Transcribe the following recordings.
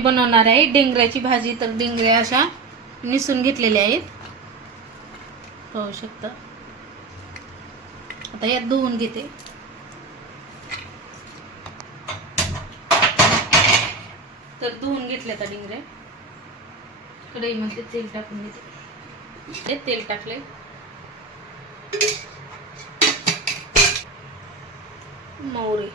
बनवणार आहे. डेंगऱ्याची भाजी तर डेंगऱ्या अशा निसून घेतलेल्या आहेत. पाहू शकता. आता यात धुवून घेते. तर धुवून घेतल्या आता डिंगऱ्या. कढईमध्ये तेल टाकून घेते. ते तेल टाकले मोरे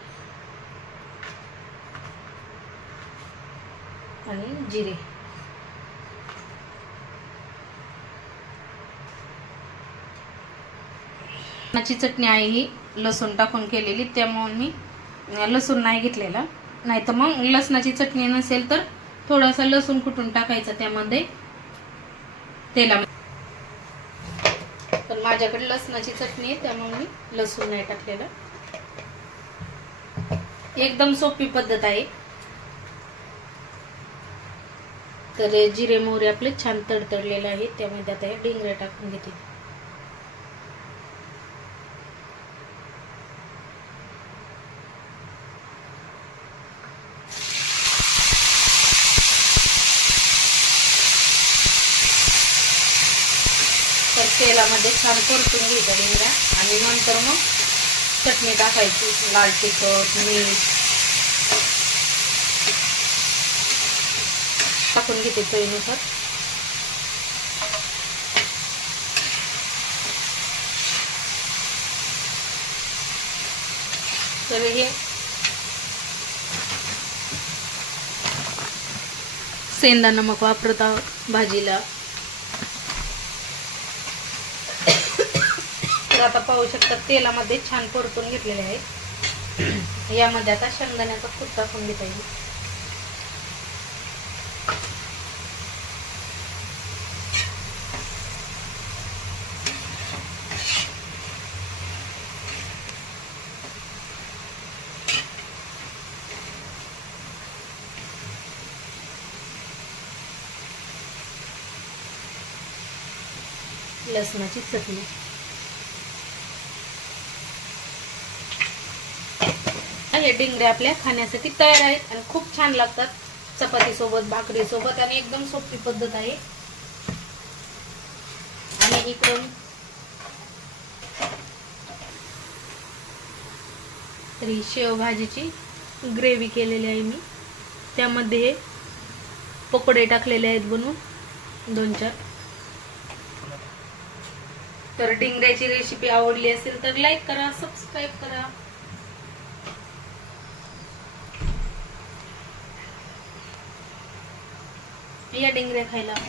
आणि जिरे. लसणाची चटणी आहे ही लसूण टाकून केलेली त्यामुळे मी लसूण नाही घेतलेला. नाही तर मग लसणाची चटणी नसेल तर थोडासा लसूण कुटून टाकायचा त्यामध्ये? तेलामध्ये. पण माझ्याकडे लसणाची चटणी आहे त्यामुळे मी लसूण नाही टाकलेला. एकदम सोपी पद्धत आहे. तर जिरे मोहरे आपले छान तडतडलेले आहेत त्यामध्ये आता हे डिंगऱ्या टाकून घेते. तर तेलामध्ये छान परतून घ्यायचा डिंगऱ्या आणि नंतर मग चटणी टाकायची लाल तिखट मीठ. टाकून घेते चवीनुसार. तर हे सेंदा नमक वापरत आहोत भाजीला. तर आता पाहू शकता तेलामध्ये छान परतून घेतलेले आहे. यामध्ये आता शेंगदाण्याचा खूप टाकून घेता येईल. लसणाची चटणी. हे डिंगरे आपल्या खाण्यासाठी तयार आहेत आणि खूप छान लागतात. चपाती सोबत भाकरी सोबत आणि एकदम सोपी पद्धत आहे. आणि इकडून तरी शेवभाजीची ग्रेव्ही केलेली आहे मी. त्यामध्ये पकोडे टाकलेले आहेत बनवून दोन चार. तर डिंगऱ्याची रेसिपी आवडली असेल तर लाईक करा सबस्क्राईब करा. পিয়া ডেঙ্গরে খাইলাম